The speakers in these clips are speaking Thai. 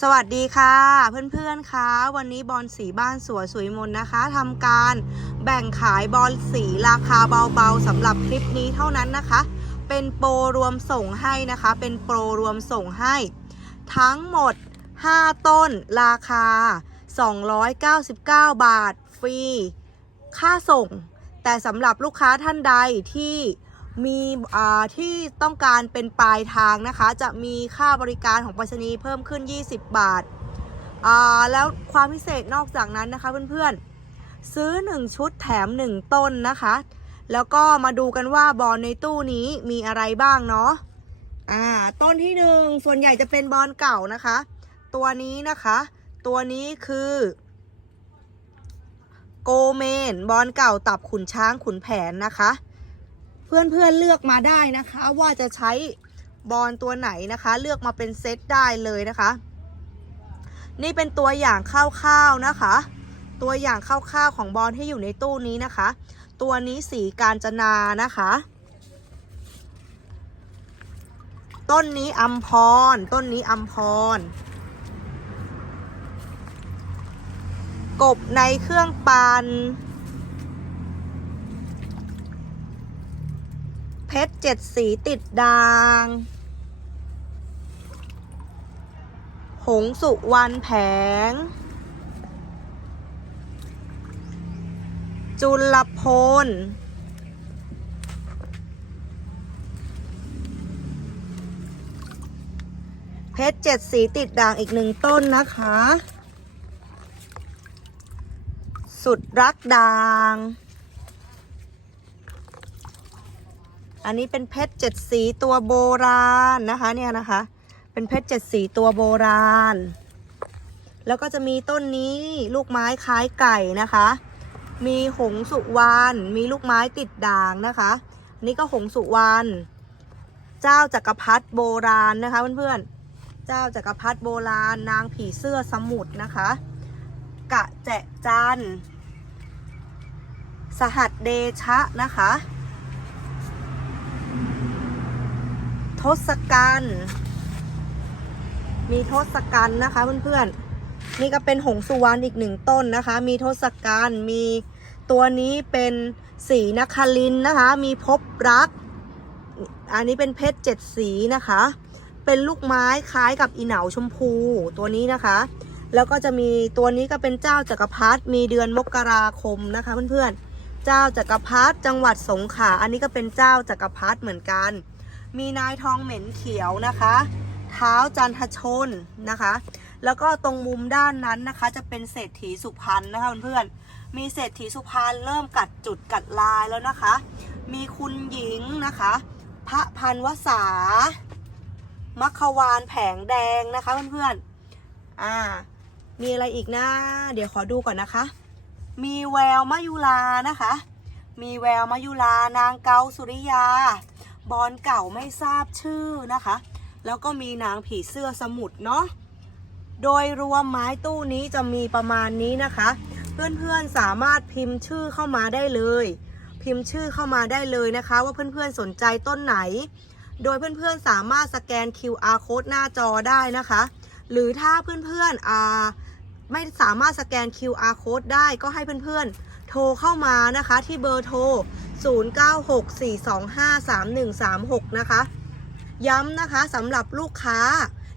สวัสดีค่ะเพื่อนๆคะวันนี้บอลสีบ้านสวยสวยมนนะคะทำการแบ่งขายบอลสีราคาเบาๆสำหรับคลิปนี้เท่านั้นนะคะ เป็นโปรรวมส่งให้นะคะ เป็นโปรรวมส่งให้ ทั้งหมด 5 ต้นราคา 299 บาท ฟรี ค่าส่ง แต่สำหรับลูกค้าท่านใดที่ มีอ่าที่ต้องการเป็นปลายทางนะคะ จะมีค่าบริการของไปรษณีย์เพิ่มขึ้น 20 บาทอ่าแล้วความพิเศษนอกจากนั้นนะคะเพื่อนๆ ซื้อ 1 ชุดแถม 1 ต้นนะคะ แล้วก็มาดูกันว่าบอลในตู้นี้มีอะไรบ้างเนาะอ่าต้นที่หนึ่งส่วนใหญ่จะเป็นบอลเก่านะคะ ตัวนี้นะคะ ตัวนี้คือโกเมน บอลเก่าตับขุนช้างขุนแผนนะคะ เพื่อนๆเลือกมาได้นะคะ ว่าจะใช้บอลตัวไหนนะคะ เลือกมาเป็นเซตได้เลยนะคะ นี่เป็นตัวอย่างคร่าวๆนะคะ ตัวอย่างคร่าวๆของบอลที่อยู่ในตู้นี้นะคะ ตัวนี้สีการจนานะคะ ต้นนี้อัมพร ต้นนี้อัมพร กบในเครื่องปัน่น เพชรเจ็ดสีติดดาง หงสุวรรณแผง จุลพล เพชรเจ็ดสีติดด่างอีกหนึ่งต้นนะคะ สุดรักด่าง อันนี้เป็นเพชรเจ็ดสีตัวโบราณนะคะเนี่ยนะคะ เป็นเพชรเจ็ดสีตัวโบราณ แล้วก็จะมีต้นนี้ลูกไม้คล้ายไก่นะคะ มีหงสุวรรณมีลูกไม้ติดด่างนะคะนนี่ก็หงสุวรรณเจ้าจักรพรรดิโบราณนะคะเพื่อนๆ เจ้าจักรพรรดิโบราณ นางผีเสื้อสมุทรนะคะ กะแจจันสหัสเดชะนะคะ ทศกัณฐ์มีทศกัณฐ์นะคะเพื่อนๆ นี่ก็เป็นหงสุวรรณอีกหนึ่งต้นนะคะ มีทศกัณฐ์มีตัวนี้เป็นสีนครินนะคะ มีพบรัก อันนี้เป็นเพชรเจ็ดสีนะคะ เป็นลูกไม้คล้ายกับอีเหนาชมพูตัวนี้นะคะ แล้วก็จะมีตัวนี้ก็เป็นเจ้าจักรพรรดิมีเดือนมกราคมนะคะเพื่อนๆ เจ้าจักรพรรดิจังหวัดสงขลาอันนี้ก็เป็นเจ้าจักรพรรดิเหมือนกัน มีนายทองเหม็นเขียวนะคะ เท้าจันทชนนะคะ แล้วก็ตรงมุมด้านนั้นนะคะ จะเป็นเศรษฐีสุพรรณนะคะเพื่อนๆมีเศรษฐีสุพรรณเริ่มกัดจุดกัดลายแล้วนะคะ มีคุณหญิงนะคะ พระพันวษามัคควานแผงแดงนะคะเพื่อนๆอ่า มีอะไรอีกนะ เดี๋ยวขอดูก่อนนะคะ มีแววมะยุลานะคะ มีแววมะยุลานางเกาสุริยา บอลเก่าไม่ทราบชื่อนะคะ แล้วก็มีนางผีเสื้อสมุทรเนาะโดยรวมไม้ตู้นี้จะมีประมาณนี้นะคะ เพื่อนๆสามารถพิมพ์ชื่อเข้ามาได้เลย พิมพ์ชื่อเข้ามาได้เลยนะคะ ว่าเพื่อนๆสนใจต้นไหน โดยเพื่อนๆสามารถสแกน QR code หน้าจอได้นะคะ หรือถ้าเพื่อนๆไม่สามารถสแกน QR code ได้ก็ให้เพื่อนๆ โทรเข้ามานะคะที่เบอร์โทร 0964253136 นะคะ ย้ำนะคะสำหรับลูกค้า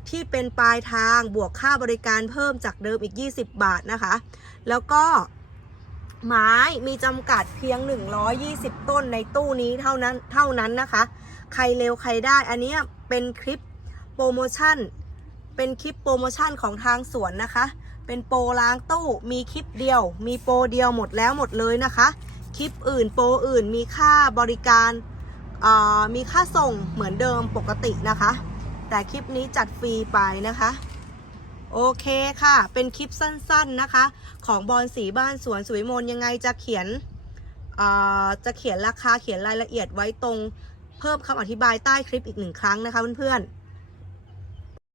ที่เป็นปลายทางบวกค่าบริการเพิ่มจากเดิมอีก 20 บาทนะคะ แล้วก็ไม้มีจำกัดเพียง 120 ต้นในตู้นี้เท่านั้นเท่านั้นนะคะ ใครเร็วใครได้ อันนี้เป็นคลิปโปรโมชั่น เป็นคลิปโปรโมชั่นของทางสวนนะคะ เป็นโปรล้างตู้มีคลิปเดียว มีโปรเดียวหมดแล้วหมดเลยนะคะ คลิปอื่นโปรอื่นมีค่าบริการมีค่าส่งเหมือนเดิมปกตินะคะ แต่คลิปนี้จัดฟรีไปนะคะโอเคค่ะ เป็นคลิปสั้นๆนะคะ ของบอลสีบ้านสวนสวยมนยังไงจะเขียนจะเขียนราคาเขียนรายละเอียดไว้ตรงเพิ่มคำอธิบายใต้คลิปอีกหนึ่งครั้งนะคะเพื่อนๆ